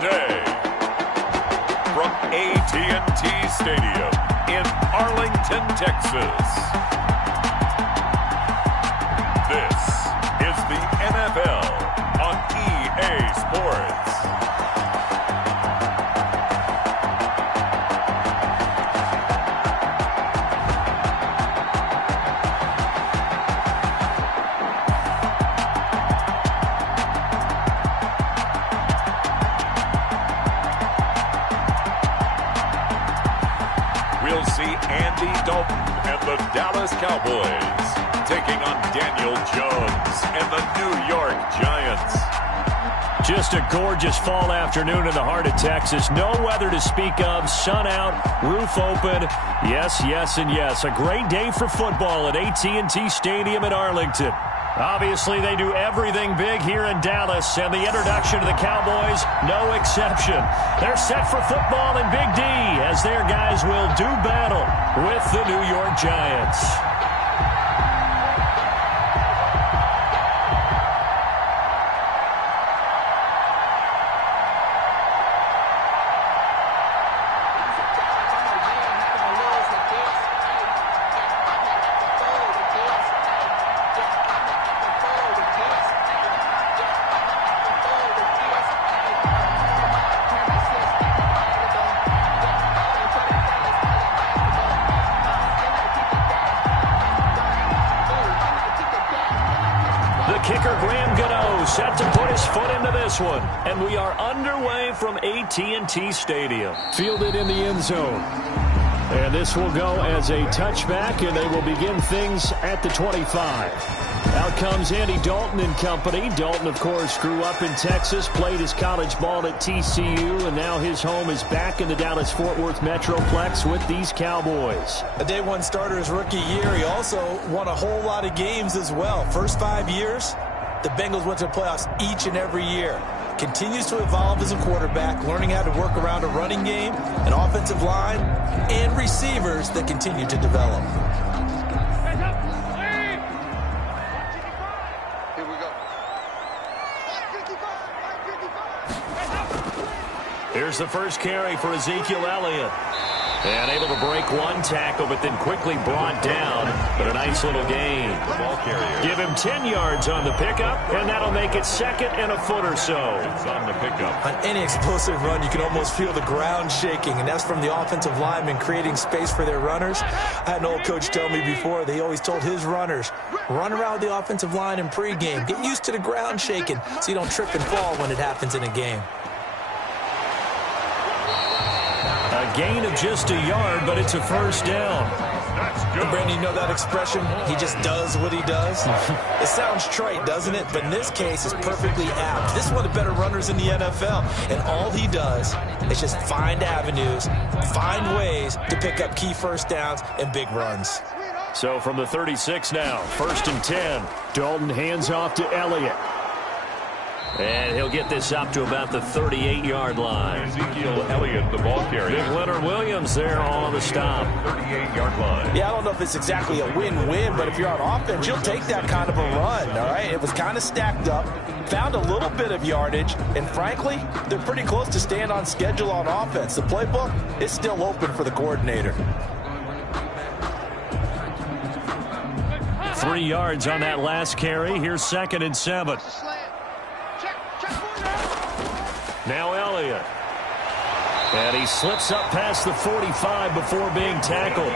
today, from AT&T Stadium in Arlington, Texas, this is the NFL on EA Sports. We'll see Andy Dalton and the Dallas Cowboys taking on Daniel Jones and the New York Giants. Just a gorgeous fall afternoon in the heart of Texas. No weather to speak of. Sun out, roof open. Yes, yes, and yes. A great day for football at AT&T Stadium in Arlington. Obviously, they do everything big here in Dallas, and the introduction to the Cowboys, no exception. They're set for football in Big D, as their guys will do battle with the New York Giants. Set to put his foot into this one. And we are underway from AT&T Stadium. Fielded in the end zone. And this will go as a touchback, and they will begin things at the 25. Out comes Andy Dalton and company. Dalton, of course, grew up in Texas, played his college ball at TCU, and now his home is back in the Dallas-Fort Worth Metroplex with these Cowboys. A day one starter his rookie year. He also won a whole lot of games as well. First 5 years, the Bengals went to the playoffs each and every year. Continues to evolve as a quarterback, learning how to work around a running game, an offensive line, and receivers that continue to develop. Here we go. Here's the first carry for Ezekiel Elliott. And able to break one tackle, but then quickly brought down. But a nice little gain. Ball carrier. Give him 10 yards on the pickup, and that'll make it second and a foot or so. It's on the pickup. On any explosive run, you can almost feel the ground shaking, and that's from the offensive linemen creating space for their runners. I had an old coach tell me before, they always told his runners, run around the offensive line in pregame. Get used to the ground shaking so you don't trip and fall when it happens in a game. A gain of just a yard, but it's a first down. That's good. And Brandon, you know that expression? He just does what he does. It sounds trite, doesn't it? But in this case, it's perfectly apt. This is one of the better runners in the NFL. And all he does is just find avenues, find ways to pick up key first downs and big runs. So from the 36 now, 1st and 10. Dalton hands off to Elliott. And he'll get this up to about the 38-yard line. Ezekiel Elliott, the ball carrier. Big Leonard Williams there on the stop. 38-yard line. Yeah, I don't know if it's exactly a win-win, but if you're on offense, you'll take that kind of a run, all right? It was kind of stacked up, found a little bit of yardage, and frankly, they're pretty close to staying on schedule on offense. The playbook is still open for the coordinator. 3 yards on that last carry. Here's 2nd and 7. Now Elliott. And he slips up past the 45 before being tackled.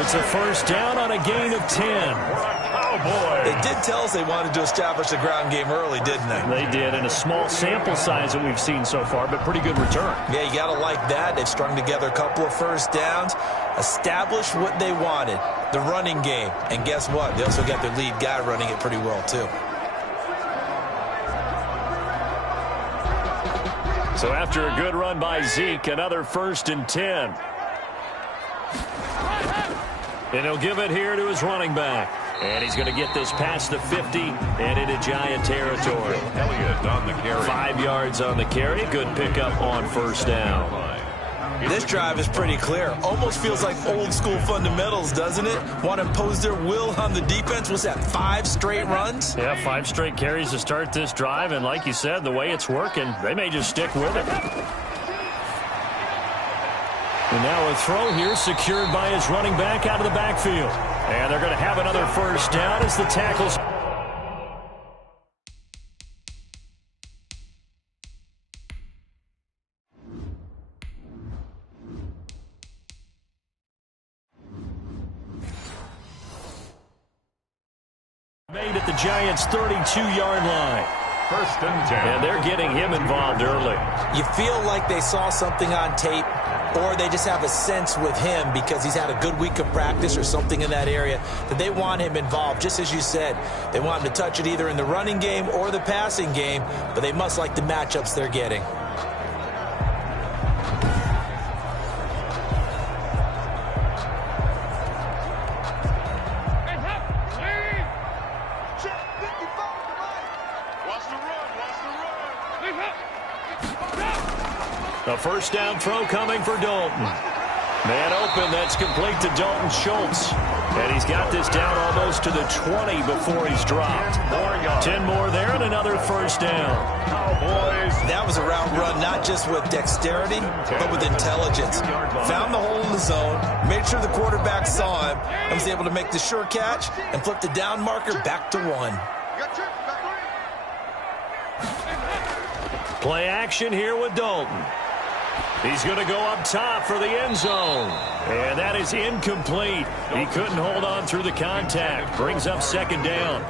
It's a first down on a gain of 10. Oh, boy. They did tell us they wanted to establish the ground game early, didn't they? They did, in a small sample size that we've seen so far, but pretty good return. Yeah, you got to like that. They've strung together a couple of first downs, established what they wanted, the running game. And guess what? They also got their lead guy running it pretty well, too. So after a good run by Zeke, another 1st and 10. And he'll give it here to his running back. And he's going to get this past the 50 and into Giant territory. Elliott on the carry. 5 yards on the carry. Good pickup on first down. This drive is pretty clear. Almost feels like old school fundamentals, doesn't it? Want to impose their will on the defense. Was that 5 straight runs? Yeah, 5 straight carries to start this drive, and like you said, the way it's working, they may just stick with it. And now a throw here secured by his running back out of the backfield. And they're going to have another first down as the tackles. Made at the Giants' 32-yard line. First and 10. And they're getting him involved early. You feel like they saw something on tape, or they just have a sense with him because he's had a good week of practice or something in that area that they want him involved. Just as you said, they want him to touch it either in the running game or the passing game, but they must like the matchups they're getting. A first down throw coming for Dalton. Man open, that's complete to Dalton Schultz. And he's got this down almost to the 20 before he's dropped. 10 more there and another first down. Cowboys. That was a route run not just with dexterity, but with intelligence. Found the hole in the zone, made sure the quarterback saw him, and was able to make the sure catch and flip the down marker back to 1. Play action here with Dalton. He's going to go up top for the end zone. And that is incomplete. He couldn't hold on through the contact. Brings up second down.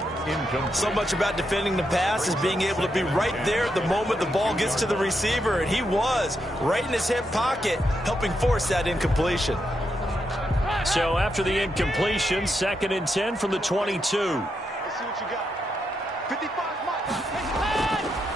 So much about defending the pass is being able to be right there at the moment the ball gets to the receiver. And he was right in his hip pocket, helping force that incompletion. So after the incompletion, second and 10 from the 22. Let's see what you got. 55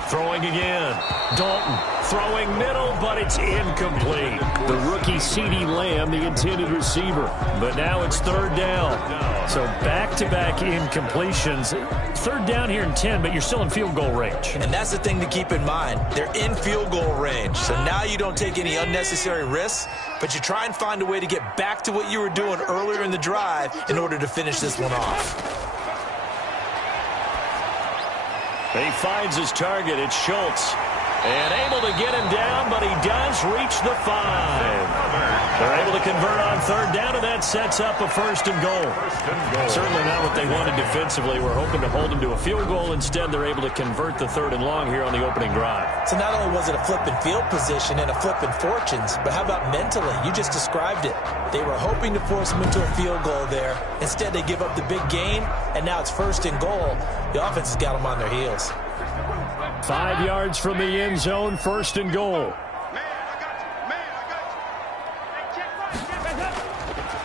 Throwing again. Dalton throwing middle, but it's incomplete. The rookie CeeDee Lamb, the intended receiver. But now it's third down. So back-to-back incompletions. Third down here in 10, but you're still in field goal range. And that's the thing to keep in mind. They're in field goal range. So now you don't take any unnecessary risks, but you try and find a way to get back to what you were doing earlier in the drive in order to finish this one off. He finds his target. It's Schultz. And able to get him down, but he does reach the 5. They're able to convert on third down, and that sets up a first and goal. Certainly not what they wanted defensively. We're hoping to hold them to a field goal. Instead, they're able to convert the third and long here on the opening drive. So not only was it a flipping field position and a flipping fortunes, but how about mentally? You just described it. They were hoping to force them into a field goal there. Instead, they give up the big gain, and now it's first and goal. The offense has got them on their heels. 5 yards from the end zone, first and goal.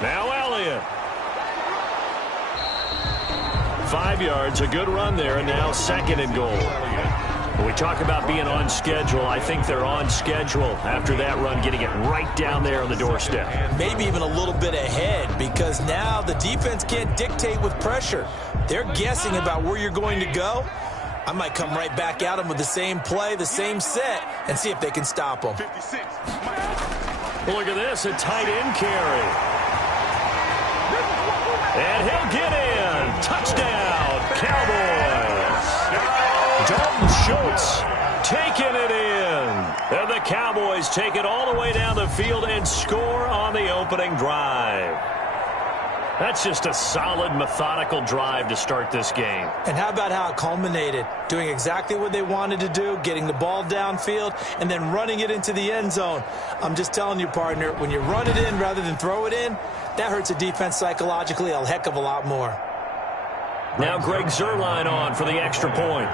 Now Elliott. 5 yards, a good run there, and now second and goal. When we talk about being on schedule, I think they're on schedule after that run, getting it right down there on the doorstep. Maybe even a little bit ahead, because now the defense can't dictate with pressure. They're guessing about where you're going to go. I might come right back at them with the same play, the same set, and see if they can stop them. Look at this, a tight end carry. And he'll get in. Touchdown, Cowboys. Dalton Schultz taking it in. And the Cowboys take it all the way down the field and score on the opening drive. That's just a solid, methodical drive to start this game. And how about how it culminated? Doing exactly what they wanted to do, getting the ball downfield, and then running it into the end zone. I'm just telling you, partner, when you run it in rather than throw it in, that hurts a defense psychologically a heck of a lot more. Now Greg Zuerlein on for the extra point.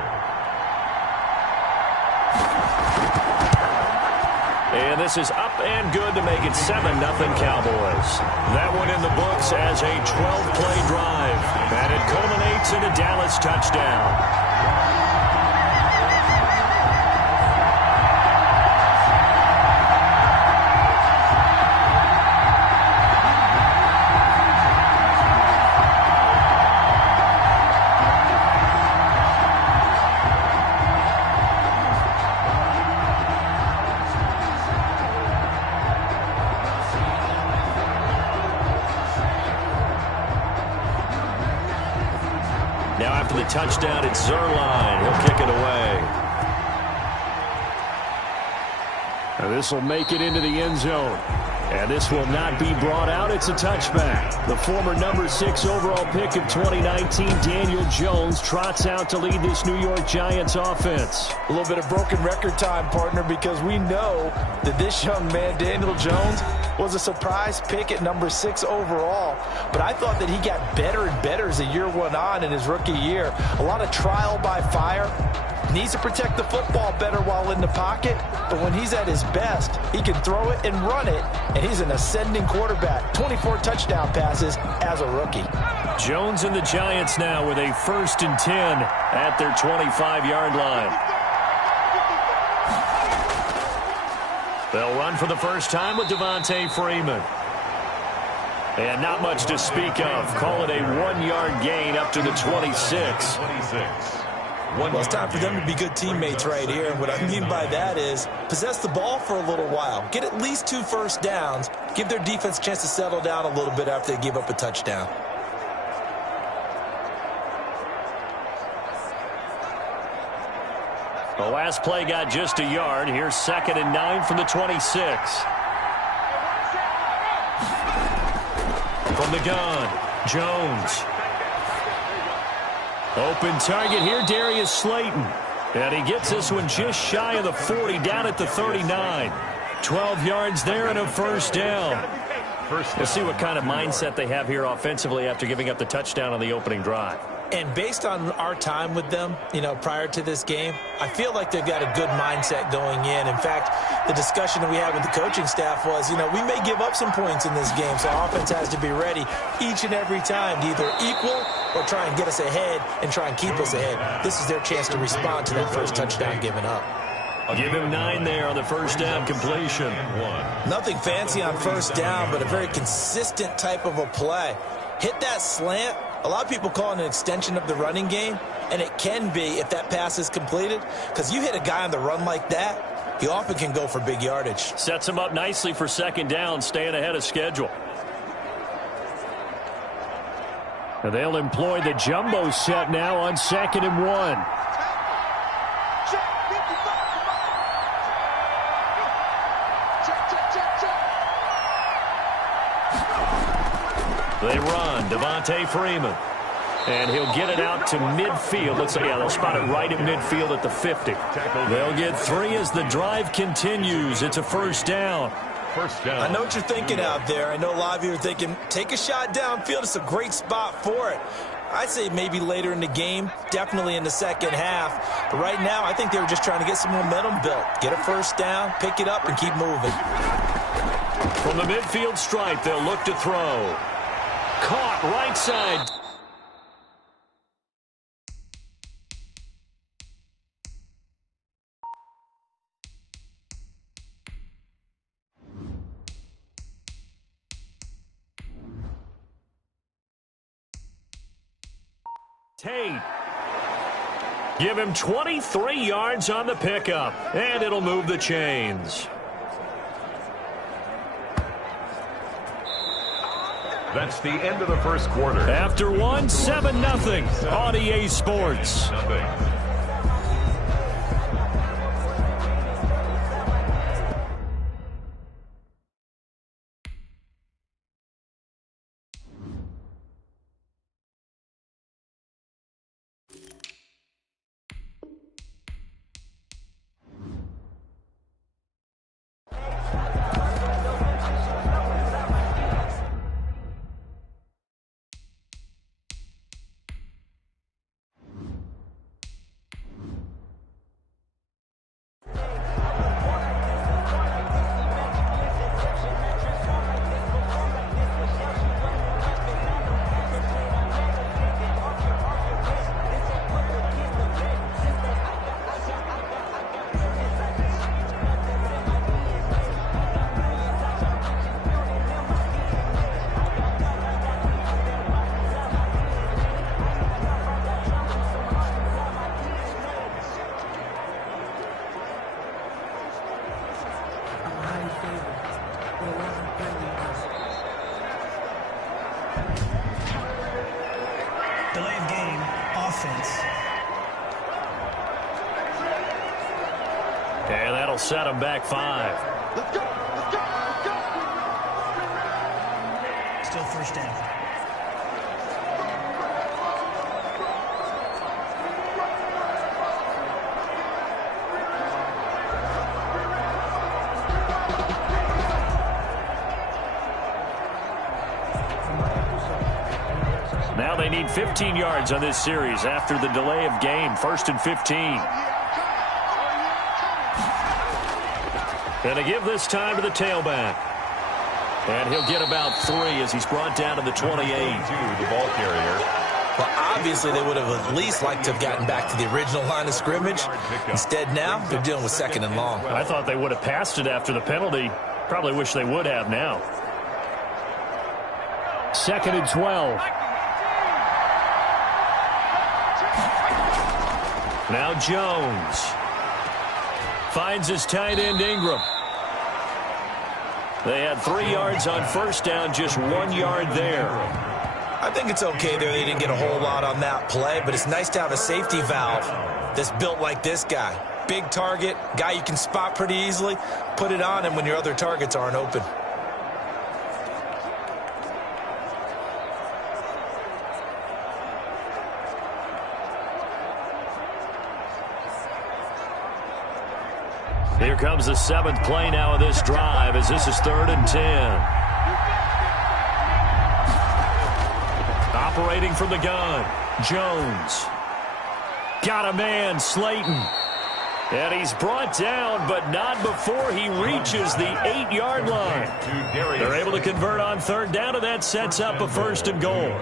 And this is up and good to make it 7-0 Cowboys. That one in the books as a 12-play drive. And it culminates in a Dallas touchdown. Now after the touchdown, it's Zuerlein. He'll kick it away. And this will make it into the end zone. And this will not be brought out. It's a touchback. The former number 6 overall pick of 2019, Daniel Jones, trots out to lead this New York Giants offense. A little bit of broken record time, partner, because we know that this young man, Daniel Jones, was a surprise pick at number 6 overall. But I thought that he got better and better as the year went on in his rookie year. A lot of trial by fire. Needs to protect the football better while in the pocket, but when he's at his best, he can throw it and run it, and he's an ascending quarterback. 24 touchdown passes as a rookie. Jones and the Giants now with a 1st and 10 at their 25-yard line. They'll run for the first time with Devontae Freeman. And not much to speak of. Call it a 1-yard gain up to the 26. Well, it's time for them to be good teammates right here. And what I mean by that is possess the ball for a little while. Get at least 2 first downs. Give their defense a chance to settle down a little bit after they give up a touchdown. The last play got just a yard. Here's 2nd and 9 from the 26. From the gun, Jones. Open target here, Darius Slayton. And he gets this one just shy of the 40, down at the 39. 12 yards there and a 1st down. We'll see what kind of mindset they have here offensively after giving up the touchdown on the opening drive. And based on our time with them, prior to this game, I feel like they've got a good mindset going in. In fact, the discussion that we had with the coaching staff was, we may give up some points in this game, so our offense has to be ready each and every time to either equal or try and get us ahead and try and keep us ahead. This is their chance to respond to that first touchdown given up. Give him 9 there on the first down completion. Nothing fancy on first down, but a very consistent type of a play. Hit that slant. A lot of people call it an extension of the running game, and it can be if that pass is completed, because you hit a guy on the run like that, he often can go for big yardage. Sets him up nicely for 2nd down, staying ahead of schedule. And they'll employ the jumbo set now on 2nd and 1. They run, Devontae Freeman. And he'll get it out to midfield. Let's say, they'll spot it right at midfield at the 50. They'll get 3 as the drive continues. It's a 1st down. I know what you're thinking out there. I know a lot of you are thinking, take a shot downfield. It's a great spot for it. I'd say maybe later in the game, definitely in the second half. But right now, I think they were just trying to get some momentum built. Get a 1st down, pick it up, and keep moving. From the midfield stripe, they'll look to throw. Caught right side. Tate. Give him 23 yards on the pickup, and it'll move the chains. That's the end of the first quarter. After 1, 7-0 on EA Sports. offense. And that'll set them back 5. Let's go. Let's go. Let's go. Still first down. Now they need 15 yards on this series after the delay of game. 1st and 15. And to give this time to the tailback. And he'll get about 3 as he's brought down to the 28. The ball carrier. Well, obviously they would have at least liked to have gotten back to the original line of scrimmage. Instead now, they're dealing with 2nd and long. I thought they would have passed it after the penalty. Probably wish they would have now. 2nd and 12. Now Jones finds his tight end Ingram. They had 3 yards on 1st down, just 1 yard there. I think it's okay there. They didn't get a whole lot on that play, but it's nice to have a safety valve that's built like this guy. Big target, guy you can spot pretty easily. Put it on him when your other targets aren't open. Here comes the 7th play now of this drive as this is 3rd and 10. Operating from the gun, Jones. Got a man, Slayton. And he's brought down, but not before he reaches the 8-yard line. They're able to convert on 3rd down, and that sets up a 1st and goal.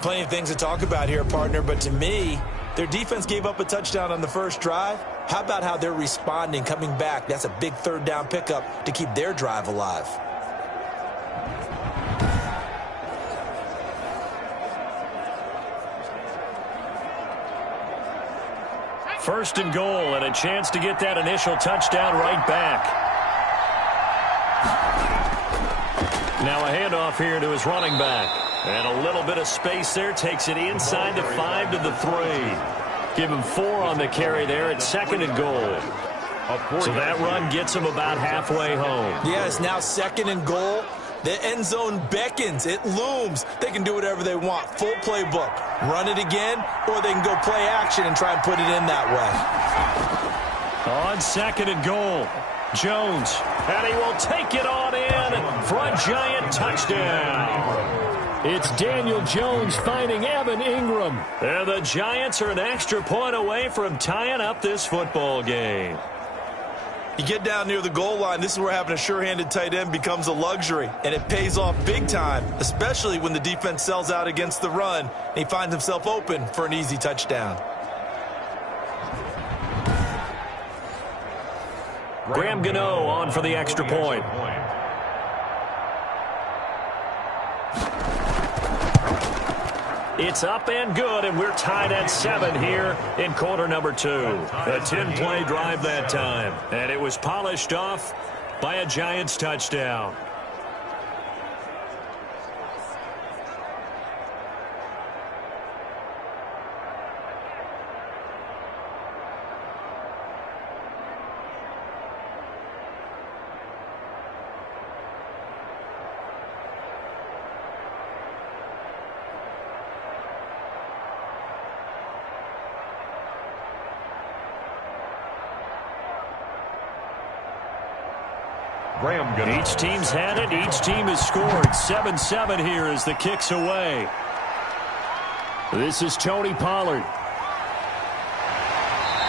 Plenty of things to talk about here, partner, but to me, their defense gave up a touchdown on the first drive. How about how they're responding, coming back? That's a big 3rd down pickup to keep their drive alive. First and goal, and a chance to get that initial touchdown right back. Now a handoff here to his running back. And a little bit of space there, takes it inside the 5 to the 3. Give him 4 on the carry there at 2nd and goal. So that run gets him about halfway home. Yeah, it's now 2nd and goal. The end zone beckons. It looms. They can do whatever they want. Full playbook. Run it again, or they can go play action and try and put it in that way. On 2nd and goal, Jones. And he will take it on in for a Giant touchdown. It's Daniel Jones finding Evan Ingram. And the Giants are an extra point away from tying up this football game. You get down near the goal line, this is where having a sure-handed tight end becomes a luxury, and it pays off big time, especially when the defense sells out against the run, and he finds himself open for an easy touchdown. Graham Gano on for the extra point. It's up and good, and we're tied at 7 here in quarter number 2. A 10-play drive that time, and it was polished off by a Giants touchdown. Each team's had it. Each team has scored. 7-7 here as the kick's away. This is Tony Pollard.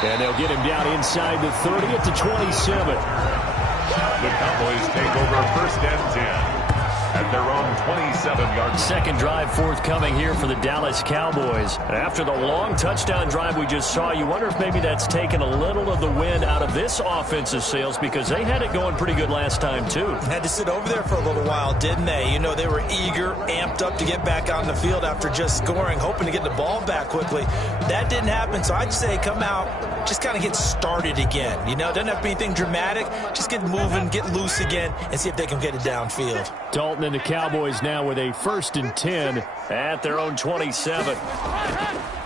And they'll get him down inside the 30 at the 27. The Cowboys take over 1st and 10 at their own 27-yard. Second drive forthcoming here for the Dallas Cowboys. After the long touchdown drive we just saw, you wonder if maybe that's taken a little of the wind out of this offensive sails, because they had it going pretty good last time too. Had to sit over there for a little while, didn't they? You know, they were eager, amped up to get back on the field after just scoring, hoping to get the ball back quickly. That didn't happen, so I'd say come out, just kind of get started again. You know, it doesn't have to be anything dramatic. Just get moving, get loose again, and see if they can get it downfield. Dalton and the Cowboys now with a 1st and 10 at their own 27.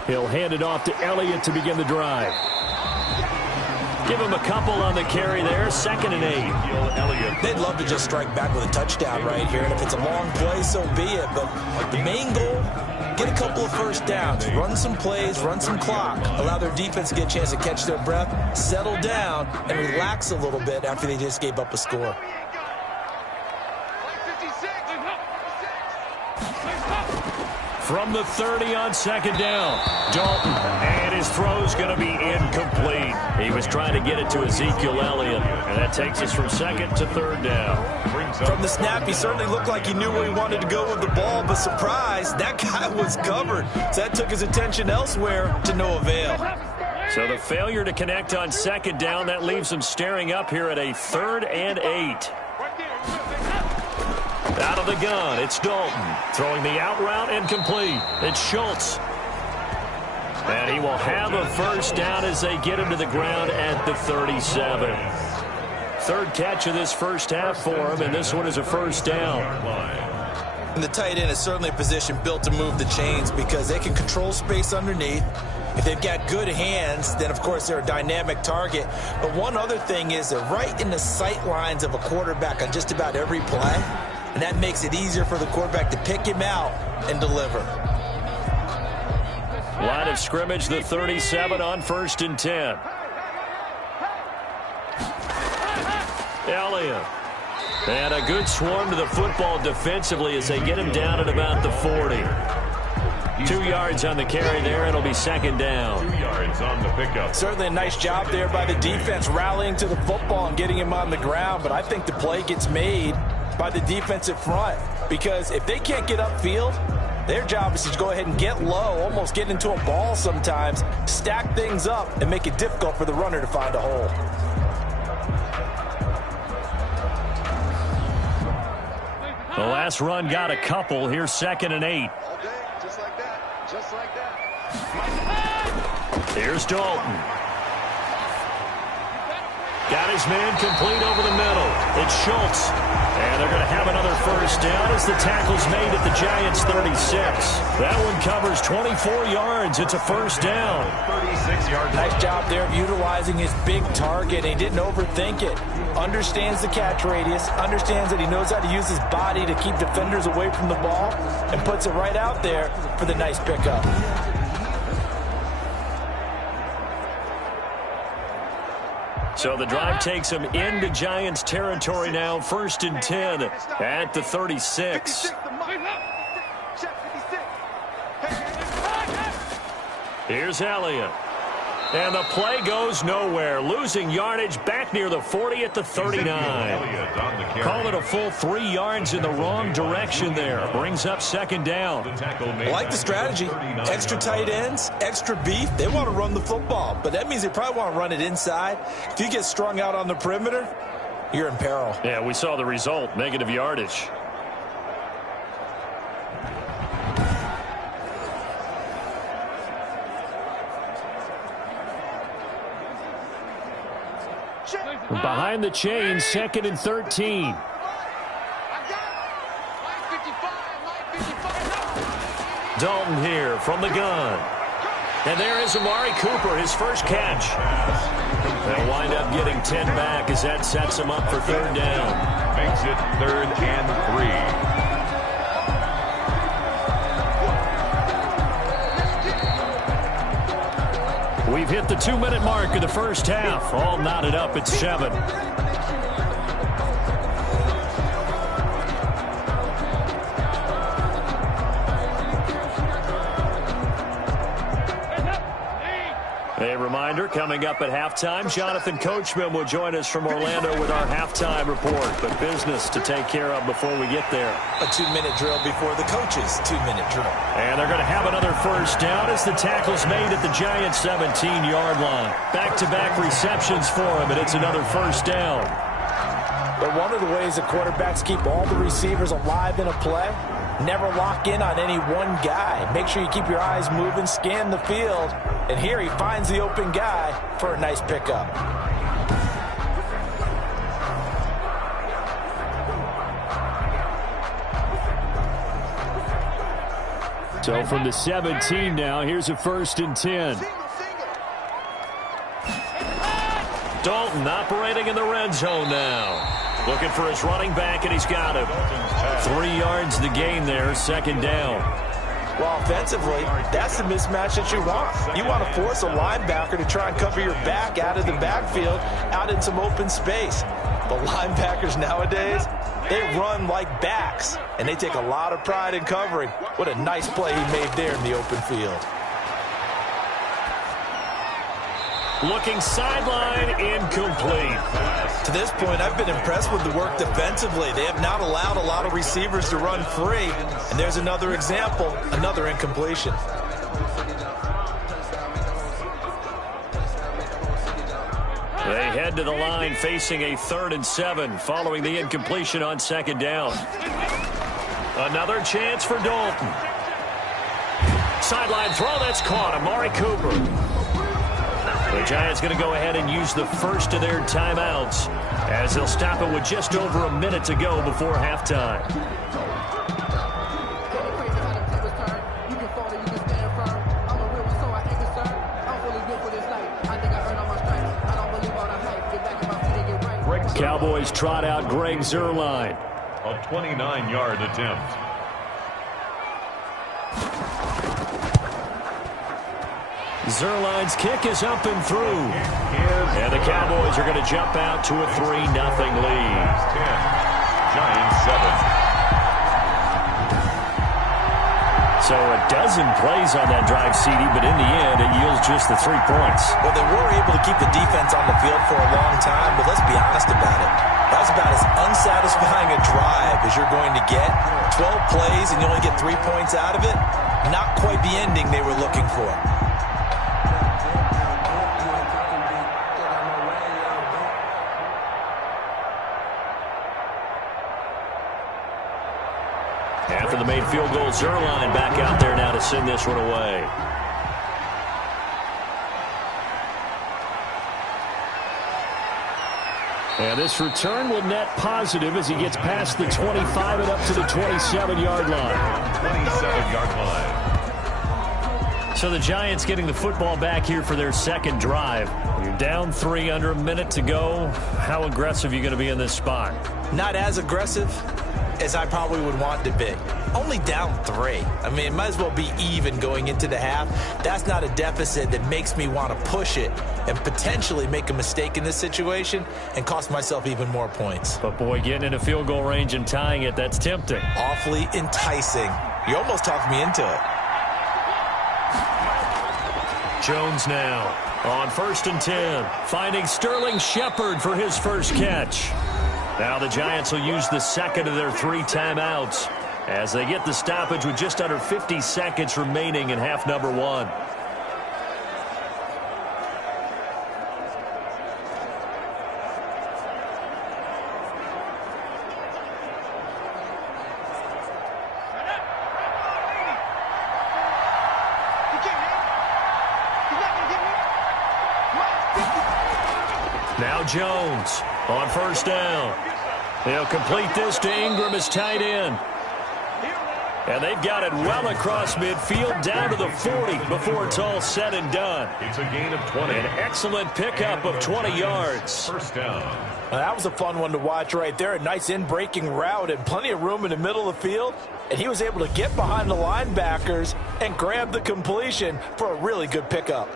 He'll hand it off to Elliott to begin the drive. Give him a couple on the carry there. 2nd and 8. They'd love to just strike back with a touchdown right here. And if it's a long play, so be it. But the main goal, get a couple of first downs. Run some plays, run some clock. Allow their defense to get a chance to catch their breath, settle down, and relax a little bit after they just gave up a score. From the 30 on 2nd down, Dalton, and his throw's going to be incomplete. He was trying to get it to Ezekiel Elliott, and that takes us from 2nd to 3rd down. From the snap, he certainly looked like he knew where he wanted to go with the ball, but surprise, that guy was covered. So that took his attention elsewhere to no avail. So the failure to connect on 2nd down, that leaves him staring up here at a 3rd and 8. Out of the gun, it's Dalton. Throwing the out route incomplete. It's Schultz. And he will have a first down as they get him to the ground at the 37. 3rd catch of this first half for him, and this one is a first down. And the tight end is certainly a position built to move the chains because they can control space underneath. If they've got good hands, then, of course, they're a dynamic target. But one other thing is they're right in the sight lines of a quarterback on just about every play. And that makes it easier for the quarterback to pick him out and deliver. Line of scrimmage, the 37 on 1st and 10. Elliott. And a good swarm to the football defensively as they get him down at about the 40. 2 yards on the carry there. It'll be 2nd down. 2 yards on the pickup. Certainly a nice job there by the defense rallying to the football and getting him on the ground. But I think the play gets made by the defensive front, because if they can't get upfield, their job is to go ahead and get low, almost get into a ball sometimes, stack things up, and make it difficult for the runner to find a hole. The last run got a couple. Here's 2nd and 8. All day, just like that, just like that. Here's Dalton. Got his man complete over the middle. It's Schultz. And they're going to have another first down as the tackle's made at the Giants' 36. That one covers 24 yards. It's a first down. 36 yards. Nice job there of utilizing his big target. He didn't overthink it. Understands the catch radius. Understands that he knows how to use his body to keep defenders away from the ball. And puts it right out there for the nice pickup. So the drive takes him into Giants territory now. 1st and 10 at the 36. Here's Elliott. And the play goes nowhere. Losing yardage back near the 40 at the 39. Call it a full 3 yards in the wrong direction there. Brings up 2nd down. I like the strategy. Extra tight ends, extra beef. They want to run the football, but that means they probably want to run it inside. If you get strung out on the perimeter, you're in peril. Yeah, we saw the result. Negative yardage. Behind the chain, 2nd and 13. Dalton here from the gun. And there is Amari Cooper, his first catch. They'll wind up getting 10 back as that sets them up for 3rd down. Makes it 3rd and 3. We've hit the 2-minute mark of the first half. All knotted up at 7. A reminder, coming up at halftime, Jonathan Coachman will join us from Orlando with our halftime report. But business to take care of before we get there. A 2-minute drill before the coach's 2-minute drill. And they're going to have another first down as the tackle's made at the Giants' 17-yard line. Back-to-back receptions for him, and it's another first down. But one of the ways the quarterbacks keep all the receivers alive in a play, never lock in on any one guy. Make sure you keep your eyes moving, scan the field. And here he finds the open guy for a nice pickup. So from the 17 now, here's a 1st and 10. Dalton operating in the red zone now. Looking for his running back, and he's got him. 3 yards the gain there, 2nd down. Well, offensively, that's the mismatch that you want. You want to force a linebacker to try and cover your back out of the backfield, out in some open space. But linebackers nowadays, they run like backs, and they take a lot of pride in covering. What a nice play he made there in the open field. Looking sideline, incomplete. To this point, I've been impressed with the work defensively. They have not allowed a lot of receivers to run free. And there's another example, another incompletion. They head to the line facing a 3rd and 7 following the incompletion on 2nd down. Another chance for Dalton. Sideline throw, that's caught. Amari Cooper. The Giants going to go ahead and use the first of their timeouts as they'll stop it with just over a minute to go before halftime. Cowboys trot out Greg Zuerlein. A 29-yard attempt. Zuerlein's kick is up and through. And the Cowboys are going to jump out to a 3-0 lead. 10. Giants 7. So a dozen plays on that drive, CD, but in the end, it yields just the 3 points. Well, they were able to keep the defense on the field for a long time, but let's be honest about it. That's about as unsatisfying a drive as you're going to get. 12 plays and you only get 3 points out of it. Not quite the ending they were looking for. After the made field goal, Zuerlein back out there now to send this one away. And this return will net positive as he gets past the 25 and up to the 27-yard line. 27-yard line. So the Giants getting the football back here for their 2nd drive. You're down 3, under a minute to go. How aggressive are you going to be in this spot? Not as aggressive as I probably would want to be. Only down 3. I mean, it might as well be even going into the half. That's not a deficit that makes me want to push it and potentially make a mistake in this situation and cost myself even more points. But, boy, getting in a field goal range and tying it, that's tempting. Awfully enticing. You almost talked me into it. Jones now on 1st and 10, finding Sterling Shepard for his first catch. Now the Giants will use the 2nd of their 3 timeouts as they get the stoppage with just under 50 seconds remaining in half number 1. Now Jones on 1st down. He'll complete this to Ingram as tight end. And they've got it well across midfield down to the 40 before it's all said and done. It's a gain of 20. An excellent pickup of 20 yards. 1st down. That was a fun one to watch right there. A nice in-breaking route and plenty of room in the middle of the field. And he was able to get behind the linebackers and grab the completion for a really good pickup.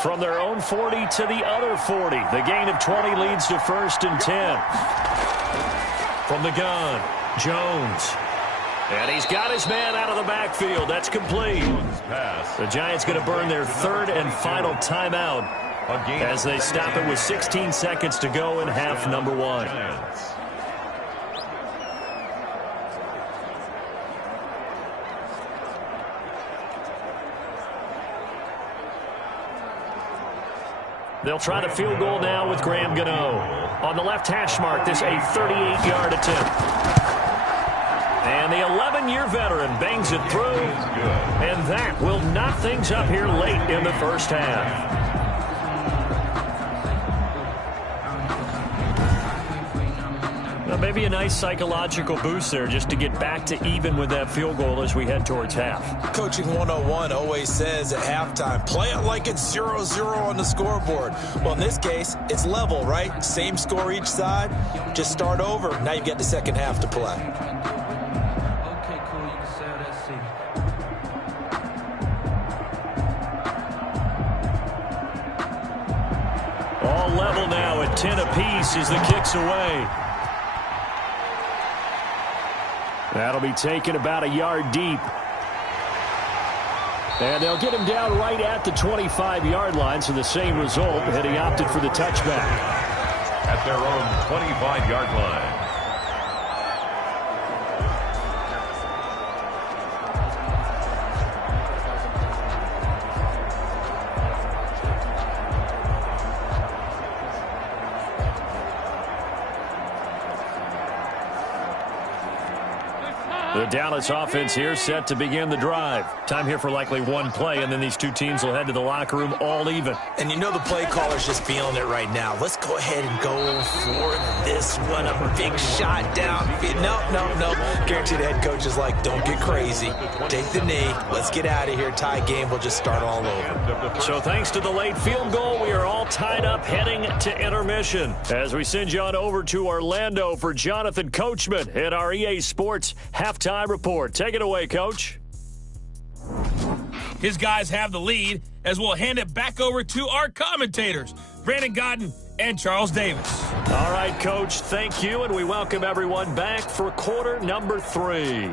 From their own 40 to the other 40. The gain of 20 leads to 1st and 10. From the gun, Jones. And he's got his man out of the backfield. That's complete. The Giants going to burn their 3rd and final timeout as they stop it with 16 seconds to go in half number 1. They'll try the field goal now with Graham Gano. On the left hash mark, this a 38-yard attempt. And the 11-year veteran bangs it through. And that will knock things up here late in the first half. Well, maybe a nice psychological boost there just to get back to even with that field goal as we head towards half. Coaching 101 always says at halftime, play it like it's 0-0 on the scoreboard. Well, in this case, it's level, right? Same score each side. Just start over. Now you've got the second half to play. Okay, cool. You can sell that seat. All level now at 10 apiece as the kick's away. That'll be taken about a yard deep. And they'll get him down right at the 25-yard line, so the same result, had he opted for the touchback. At their own 25-yard line. The Dallas offense here set to begin the drive. Time here for likely one play, and then these two teams will head to the locker room all even. And you know the play caller's just feeling it right now. Let's go ahead and go for this one. A big shot down. No. Guaranteed the head coach is like, don't get crazy. Take the knee. Let's get out of here. Tie game. We'll just start all over. So thanks to the late field goal, we are all tied up heading to intermission. As we send you on over to Orlando for Jonathan Coachman at our EA Sports Halftime Report. Take it away, Coach. His guys have the lead as we'll hand it back over to our commentators, Brandon Godden and Charles Davis. All right, Coach, thank you, and we welcome everyone back for quarter number 3.